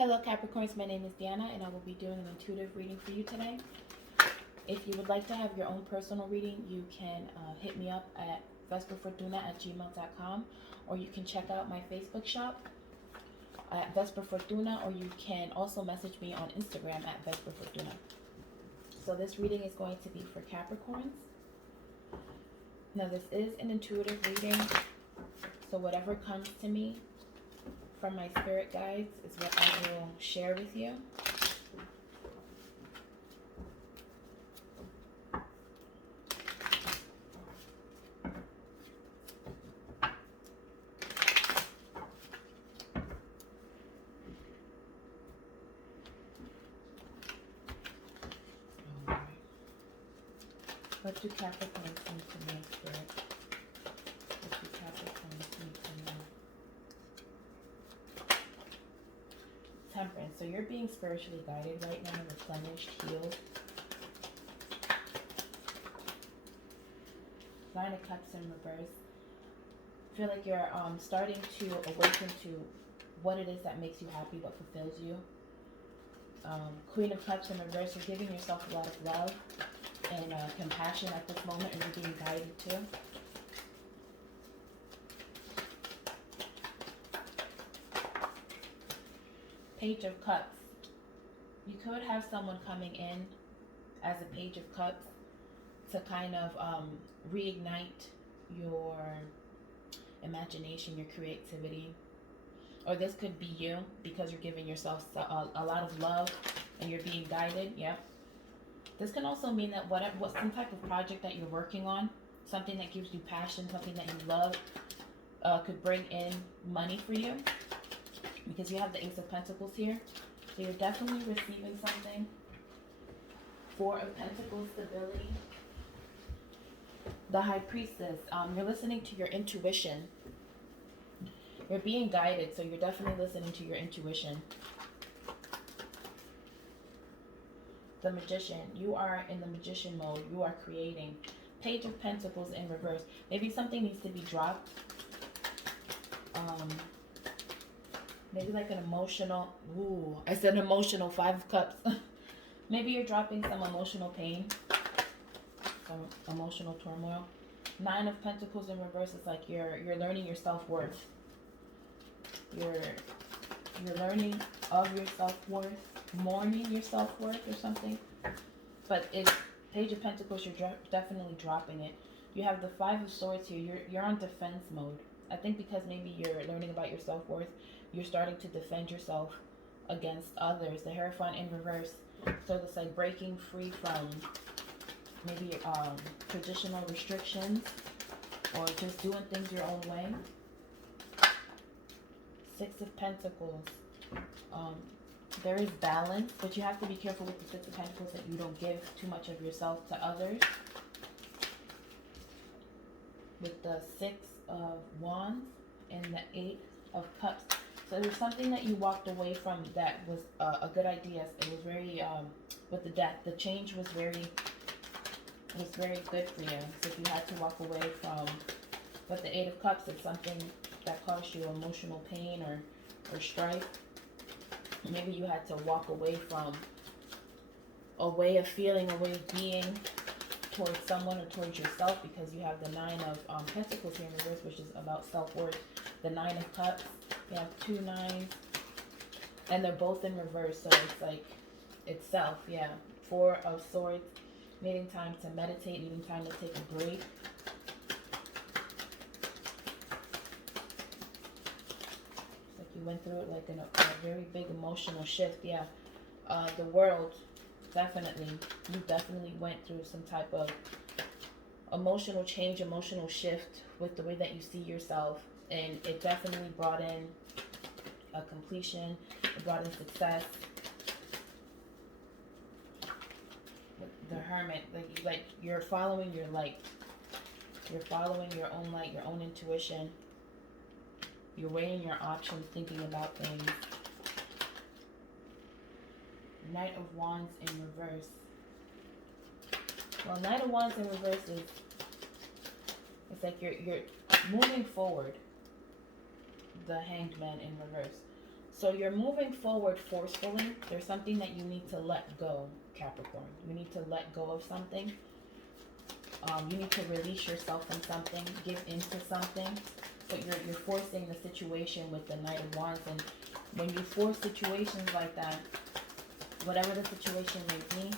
Hello Capricorns, my name is Diana and I will be doing an intuitive reading for you today. If you would like to have your own personal reading, you can hit me up at VesperFortuna@gmail.com, or you can check out my Facebook shop at VesperFortuna, or you can also message me on Instagram at VesperFortuna. So this reading is going to be for Capricorns. Now this is an intuitive reading, so whatever comes to me from my spirit guides is what I will share with you. What do Capricorns need to know, Spirit? What do Capricorns need to know? Temperance. So you're being spiritually guided right now, replenished, healed. Nine of Cups in reverse. I feel like you're starting to awaken to what it is that makes you happy, what fulfills you. Queen of Cups in reverse. You're giving yourself a lot of love and compassion at this moment, and you're being guided too. Page of Cups. You could have someone coming in as a Page of Cups to kind of reignite your imagination, your creativity. Or this could be you, because you're giving yourself a lot of love and you're being guided. Yep. This can also mean that what some type of project that you're working on, something that gives you passion, something that you love, could bring in money for you, because you have the Ace of Pentacles here. So you're definitely receiving something. Four of Pentacles, stability. The High Priestess. You're listening to your intuition. You're being guided, so you're definitely listening to your intuition. The Magician. You are in the magician mode. You are creating. Page of Pentacles in reverse. Maybe something needs to be dropped. Maybe like an emotional, I said emotional, Five of Cups. Maybe you're dropping some emotional pain, some emotional turmoil. Nine of Pentacles in reverse is like you're learning your self-worth. You're learning of your self-worth, mourning your self-worth or something. But it's Page of Pentacles, you're definitely dropping it. You have the Five of Swords here. You're on defense mode. I think because maybe you're learning about your self-worth, you're starting to defend yourself against others. The Hierophant in reverse. So it's like breaking free from maybe traditional restrictions, or just doing things your own way. Six of Pentacles. There is balance, but you have to be careful with the Six of Pentacles that you don't give too much of yourself to others. With the Six of Wands and the Eight of Cups. So there's something that you walked away from that was a good idea. It was very, with the Death, the change was very good for you. So if you had to walk away from, with the Eight of Cups, it's something that caused you emotional pain or strife. Maybe you had to walk away from a way of feeling, a way of being towards someone or towards yourself, because you have the Nine of Pentacles here in reverse, which is about self-worth. The Nine of Cups, you have two nines, and they're both in reverse, so it's like itself, yeah. Four of Swords, needing time to meditate, needing time to take a break. It's like you went through it like a very big emotional shift, yeah. The World, definitely, you definitely went through some type of emotional change, emotional shift with the way that you see yourself, and it definitely brought in a completion, it brought in success. With the Hermit, like you're following your light, you're following your own light, your own intuition, you're weighing your options, thinking about things. Knight of Wands in reverse. Well, Knight of Wands in reverse is, it's like you're moving forward. The Hanged Man in reverse. So you're moving forward forcefully. There's something that you need to let go, Capricorn. You need to let go of something. You need to release yourself from something, give into something. But you're forcing the situation with the Knight of Wands. And when you force situations like that, whatever the situation may be,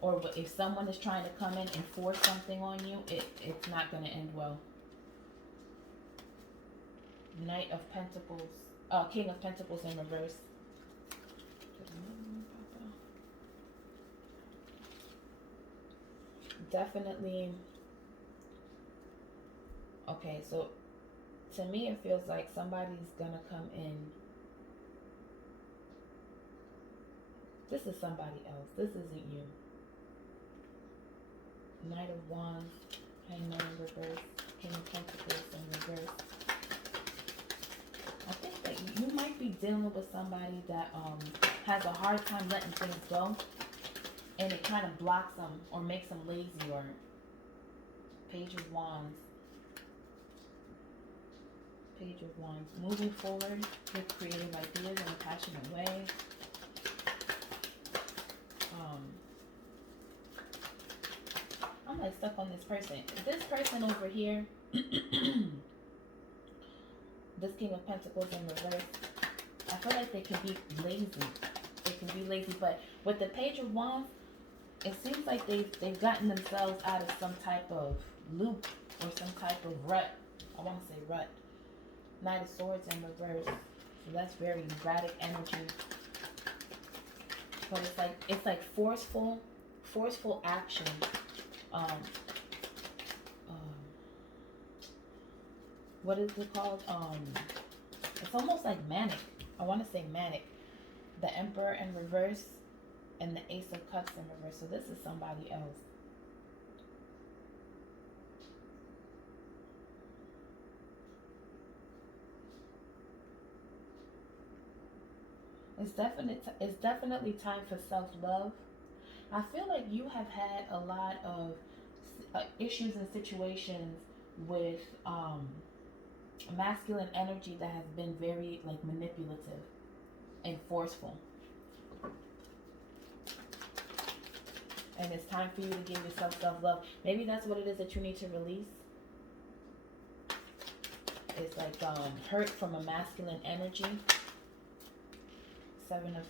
or if someone is trying to come in and force something on you, it's not going to end well. Knight of Pentacles, King of Pentacles in reverse. Definitely. Okay, so to me it feels like somebody's gonna come in. This is somebody else. This isn't you. Knight of Wands, Hangman in reverse, King of Pentacles in reverse. I think that you might be dealing with somebody that has a hard time letting things go, and it kind of blocks them or makes them lazy. Or Page of Wands. Page of Wands. Moving forward with creative ideas in a passionate way. I'm like stuck on this person. This person over here, this King of Pentacles in reverse, I feel like they can be lazy. They can be lazy, but with the Page of Wands, it seems like they've gotten themselves out of some type of loop or some type of rut. I want to say rut. Knight of Swords in reverse. So that's very erratic energy. But it's like forceful action. What is it called? It's almost like manic. I want to say manic. The Emperor in reverse and the Ace of Cups in reverse. So this is somebody else. It's definitely time for self-love. I feel like you have had a lot of issues and situations with masculine energy that has been very like manipulative and forceful. And it's time for you to give yourself self-love. Maybe that's what it is that you need to release. It's like hurt from a masculine energy. Seven of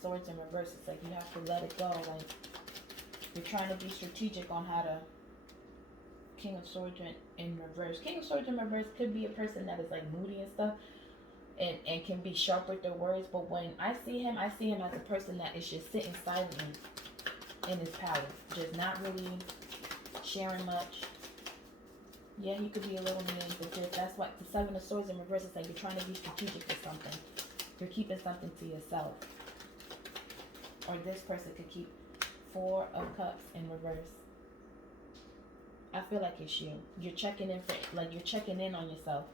Swords in reverse. It's like you have to let it go. Like you're trying to be strategic on how to. King of Swords in reverse. King of Swords in reverse could be a person that is like moody and stuff, and can be sharp with their words. But when I see him as a person that is just sitting silently in his palace, just not really sharing much. Yeah, he could be a little mean, but that's what the Seven of Swords in reverse is like. You're trying to be strategic with something. You're keeping something to yourself. Or this person could keep Four of Cups in reverse. I feel like it's you. You're checking in you're checking in on yourself.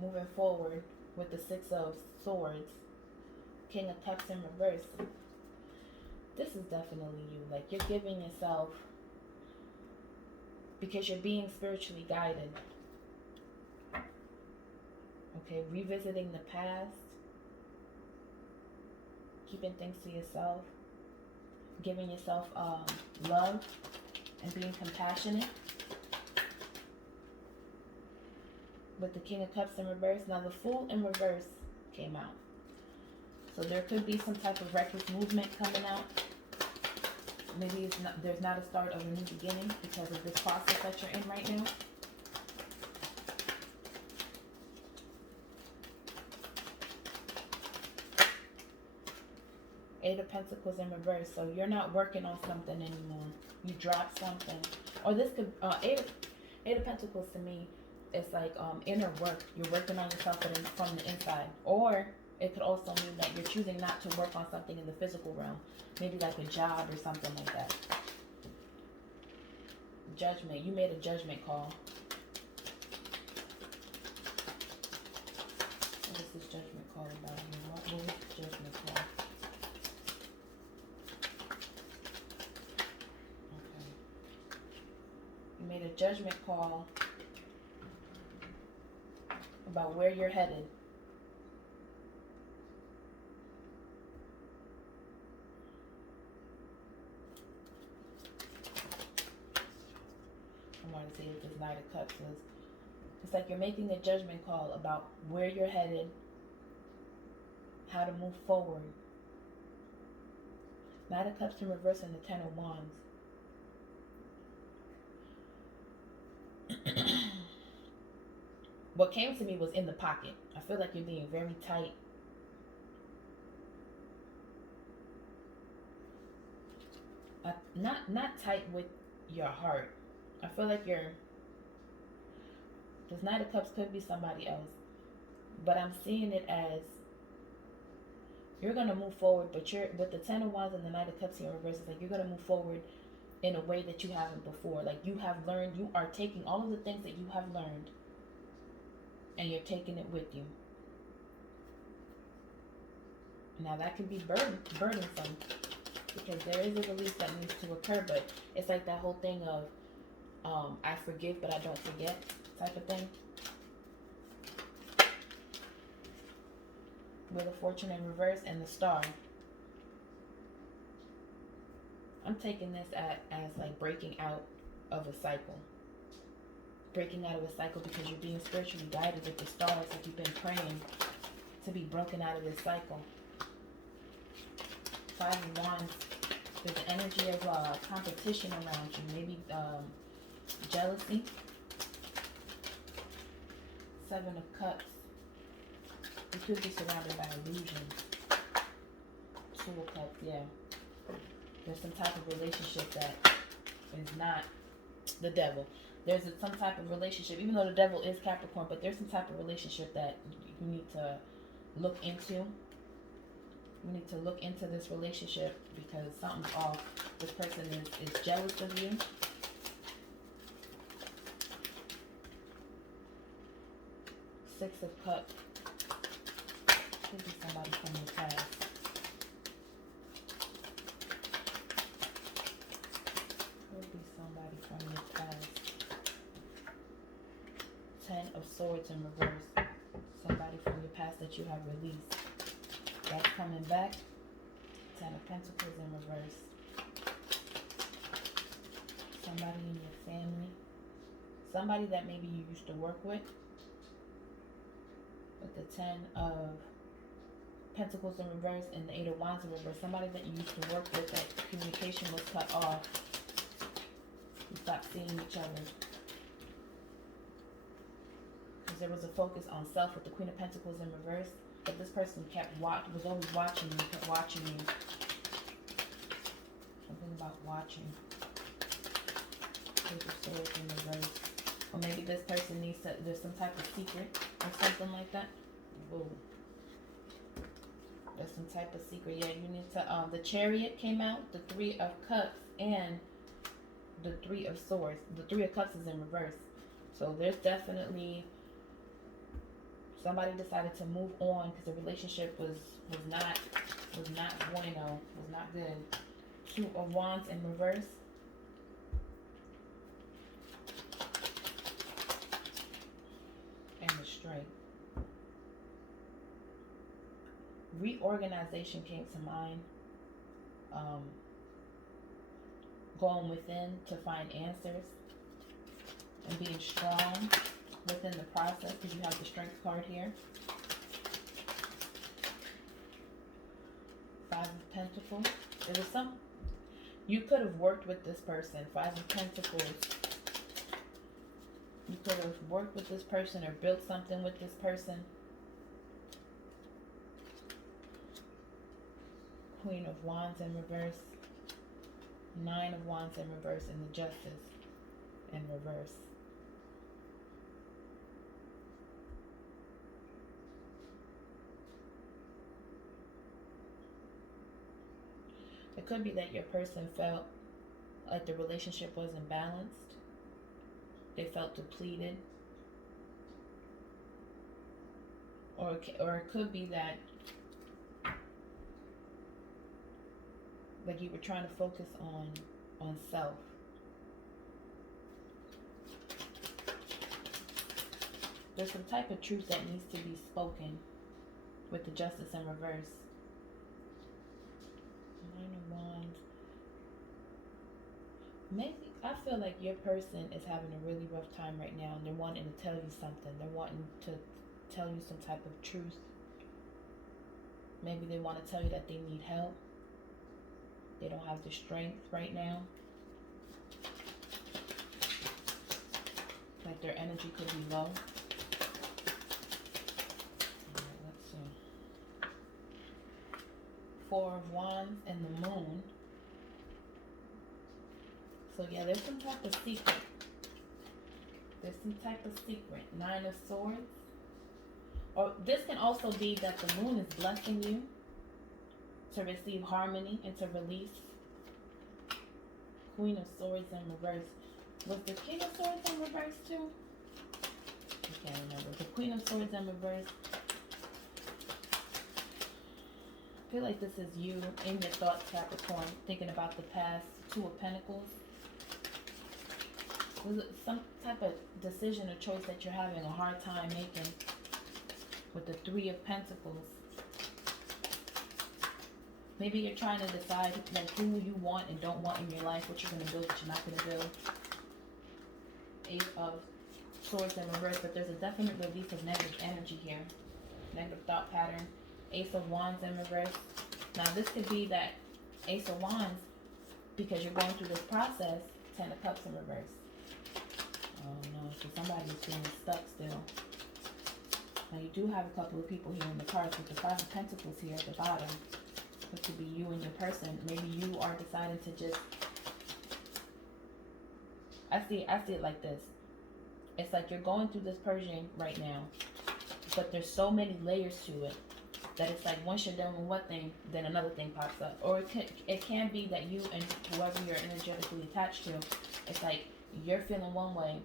Moving forward with the Six of Swords, King of Cups in reverse. This is definitely you. Like you're giving yourself, because you're being spiritually guided. Okay, revisiting the past, keeping things to yourself, giving yourself love, and being compassionate. With the King of Cups in reverse. Now the Fool in reverse came out. So there could be some type of reckless movement coming out. Maybe there's not a start of a new beginning because of this process that you're in right now. Eight of Pentacles in reverse. So you're not working on something anymore. You dropped something. Or this could, Eight of Pentacles to me is like inner work. You're working on yourself from the inside. Or it could also mean that you're choosing not to work on something in the physical realm. Maybe like a job or something like that. Judgment. You made a judgment call. What is this judgment call about here? What was the judgment call? Made a judgment call about where you're headed. see with this Knight of Cups is, it's like you're making a judgment call about where you're headed, how to move forward. Knight of Cups in reverse and the Ten of Wands. What came to me was in the pocket. I feel like you're being very tight. Not tight with your heart. I feel like this Knight of Cups could be somebody else, but I'm seeing it as you're gonna move forward. But you're with the Ten of Wands and the Knight of Cups here in reverse. It's like you're gonna move forward in a way that you haven't before. Like you have learned. You are taking all of the things that you have learned, and you're taking it with you. Now that can be burdensome, because there is a release that needs to occur, but it's like that whole thing of I forgive but I don't forget type of thing. With a Fortune in reverse and the Star. I'm taking this as like breaking out of a cycle. Breaking out of a cycle because you're being spiritually guided with the stars, like you've been praying to be broken out of this cycle. Five of Wands. There's an energy of competition around you. Maybe jealousy. Seven of Cups. You could be surrounded by illusions. Two of Cups, yeah. There's some type of relationship that is not the devil. There's some type of relationship, even though the devil is Capricorn, but there's some type of relationship that you need to look into. You need to look into this relationship because something's off. This person is jealous of you. Six of Cups. Could be somebody from your past. Could be somebody from your past. Ten of Swords in reverse. Somebody from your past that you have released. That's coming back. Ten of Pentacles in reverse. Somebody in your family. Somebody that maybe you used to work with. With the Ten of Pentacles in reverse and the Eight of Wands in reverse. Somebody that you used to work with, that communication was cut off. You stopped seeing each other. Because there was a focus on self with the Queen of Pentacles in reverse. But this person was always watching you, kept watching you. Something about watching. Page of Swords in reverse. Or maybe this person there's some type of secret or something like that. Whoa. There's some type of secret. Yeah, you need to, the Chariot came out, the Three of Cups, and the Three of Swords. The Three of Cups is in reverse. So there's definitely somebody decided to move on because the relationship was not bueno, was not good. Two of Wands in reverse. And the Strength. Reorganization came to mind. Going within to find answers and being strong within the process, because you have the Strength card here. Five of Pentacles. There was you could have worked with this person. Five of Pentacles. You could have worked with this person or built something with this person. Queen of Wands in reverse. Nine of Wands in reverse, and the Justice in reverse. It could be that your person felt like the relationship wasn't balanced. They felt depleted. Or it could be that like you were trying to focus on self. There's some type of truth that needs to be spoken with the Justice in reverse. Nine of Wands. Maybe I feel like your person is having a really rough time right now and they're wanting to tell you something. They're wanting to tell you some type of truth. Maybe they want to tell you that they need help. They don't have the strength right now. Like their energy could be low. Alright, let's see. Four of Wands and the Moon. So yeah, there's some type of secret. There's some type of secret. Nine of Swords. Or this can also be that the moon is blessing you to receive harmony and to release. Queen of Swords in reverse. Was the King of Swords in reverse too? I can't remember. The Queen of Swords in reverse. I feel like this is you in your thoughts, Capricorn, thinking about the past. Two of Pentacles. Was it some type of decision or choice that you're having a hard time making? With the Three of Pentacles. Maybe you're trying to decide like who you want and don't want in your life, what you're going to build, what you're not going to build. Eight of Swords in reverse, but there's a definite release of negative energy here. Negative thought pattern. Ace of Wands in reverse. Now this could be that Ace of Wands, because you're going through this process, Ten of Cups in reverse. Oh no, so somebody's feeling stuck still. Now you do have a couple of people here in the cards with the Five of Pentacles here at the bottom. It could be you and your person. Maybe you are deciding to just... I see it like this. It's like you're going through this purging right now, but there's so many layers to it that it's like once you're done with one thing, then another thing pops up. Or it can be that you and whoever you're energetically attached to, it's like you're feeling one way,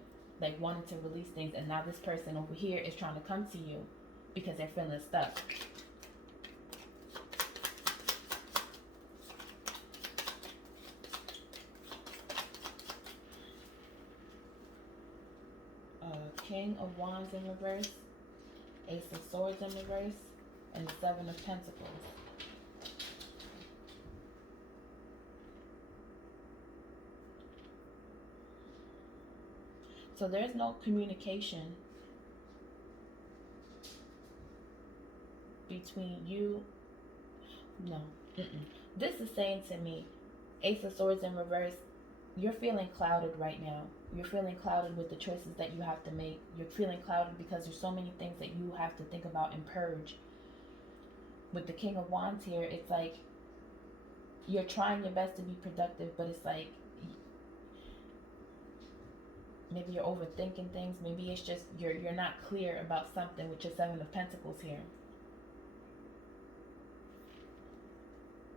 like wanting to release things, and now this person over here is trying to come to you because they're feeling stuck. King of Wands in reverse, Ace of Swords in reverse, and the Seven of Pentacles. So there's no communication between you. No. This is saying to me, Ace of Swords in reverse, you're feeling clouded right now. You're feeling clouded with the choices that you have to make. You're feeling clouded because there's so many things that you have to think about and purge. With the King of Wands here, it's like you're trying your best to be productive, but it's like maybe you're overthinking things. Maybe it's just you're not clear about something with your Seven of Pentacles here.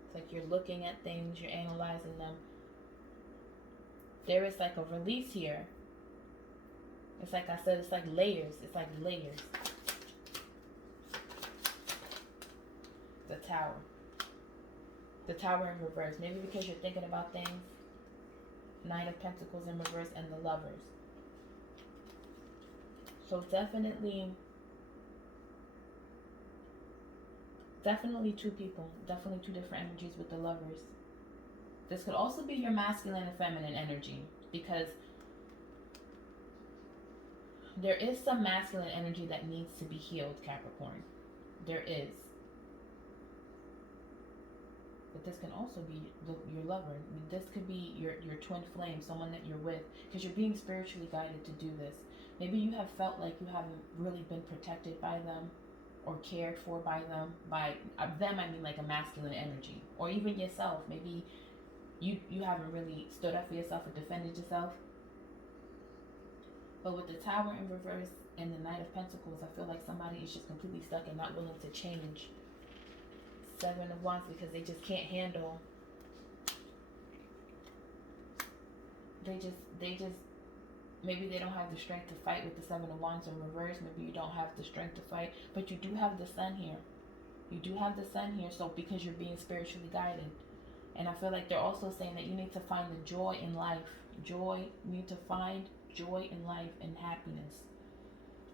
It's like you're looking at things, you're analyzing them. There is like a release here. It's like I said, it's like layers. It's like layers. The Tower. The Tower in reverse. Maybe because you're thinking about things. Nine of Pentacles in reverse and the Lovers. So definitely two people. Definitely two different energies with the Lovers. This could also be your masculine and feminine energy, because there is some masculine energy that needs to be healed, Capricorn. There is. But this can also be your lover. I mean, this could be your twin flame, someone that you're with, because you're being spiritually guided to do this. Maybe you have felt like you haven't really been protected by them or cared for by them. By them, I mean like a masculine energy. Or even yourself. Maybe you haven't really stood up for yourself or defended yourself. But with the Tower in reverse and the Knight of Pentacles, I feel like somebody is just completely stuck and not willing to change. Seven of Wands, because they just can't handle. They just maybe they don't have the strength to fight with the Seven of Wands in reverse. Maybe you don't have the strength to fight, but you do have the Sun here. You do have the Sun here, so because you're being spiritually guided. And I feel like they're also saying that you need to find the joy in life. You need to find joy in life and happiness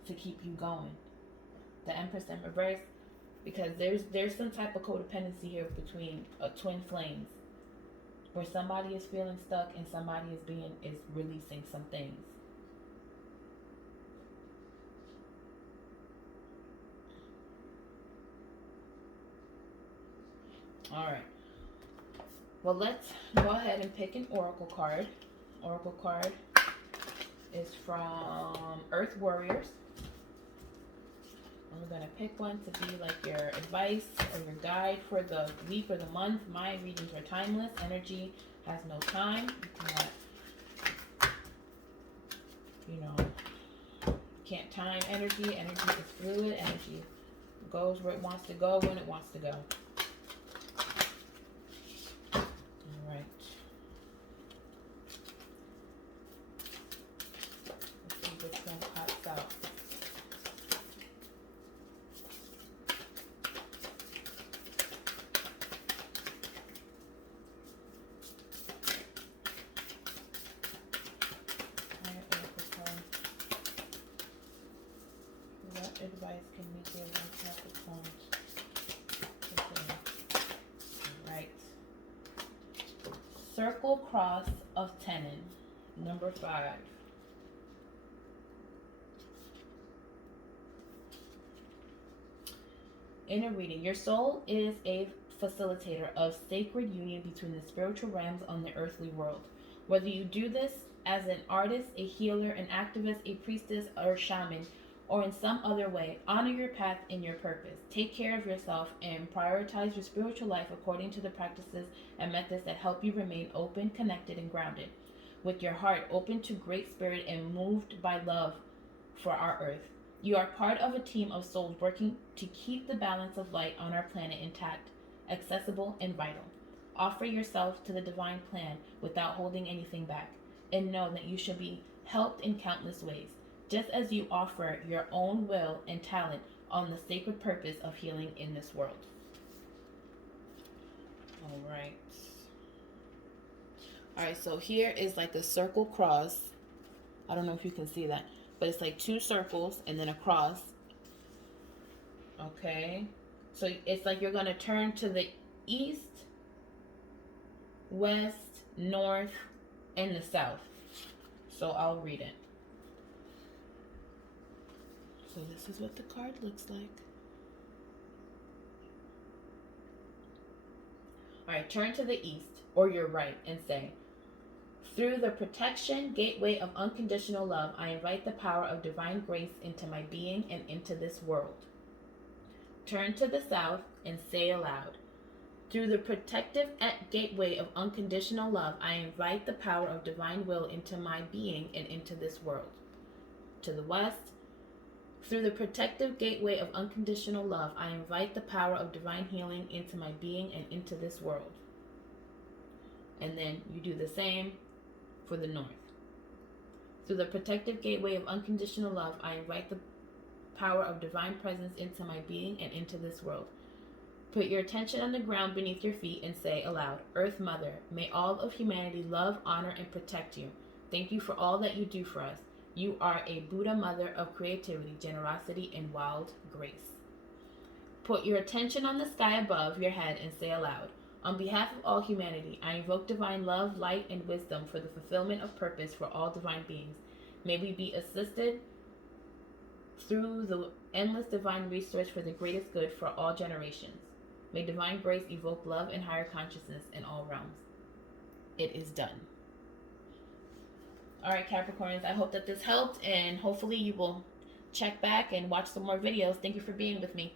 to keep you going. The Empress in reverse, because there's some type of codependency here between twin flames. where somebody is feeling stuck and somebody is releasing some things. All right. Well, let's go ahead and pick an oracle card. Oracle card is from Earth Warriors. I'm going to pick one to be like your advice or your guide for the week or the month. My readings are timeless. Energy has no time. Can't time energy. Energy is fluid. Energy goes where it wants to go when it wants to go. All right. Let's see which one pops out. What advice can we give on Capricorn? Right. Circle cross of tenon, number 5. Inner reading. Your soul is a facilitator of sacred union between the spiritual realms on the earthly world. Whether you do this as an artist, a healer, an activist, a priestess, or a shaman, or in some other way, honor your path and your purpose. Take care of yourself and prioritize your spiritual life according to the practices and methods that help you remain open, connected, and grounded. With your heart open to great spirit and moved by love for our earth. You are part of a team of souls working to keep the balance of light on our planet intact, accessible, and vital. Offer yourself to the divine plan without holding anything back, and know that you shall be helped in countless ways, just as you offer your own will and talent on the sacred purpose of healing in this world. All right, so here is like a circle cross. I don't know if you can see that, but it's like 2 circles and then a cross. Okay, so it's like you're going to turn to the east, west, north, and the south. So I'll read it. So this is what the card looks like. All right, turn to the east or your right and say, through the protection gateway of unconditional love, I invite the power of divine grace into my being and into this world. Turn to the south and say aloud, through the protective gateway of unconditional love, I invite the power of divine will into my being and into this world. To the west, through the protective gateway of unconditional love, I invite the power of divine healing into my being and into this world. And then you do the same for the north. Through the protective gateway of unconditional love, I invite the power of divine presence into my being and into this world. Put your attention on the ground beneath your feet and say aloud, Earth Mother, may all of humanity love, honor, and protect you. Thank you for all that you do for us. You are a Buddha mother of creativity, generosity, and wild grace. Put your attention on the sky above your head and say aloud, on behalf of all humanity, I invoke divine love, light, and wisdom for the fulfillment of purpose for all divine beings. May we be assisted through the endless divine resource for the greatest good for all generations. May divine grace evoke love and higher consciousness in all realms. It is done. All right, Capricorns, I hope that this helped, and hopefully you will check back and watch some more videos. Thank you for being with me.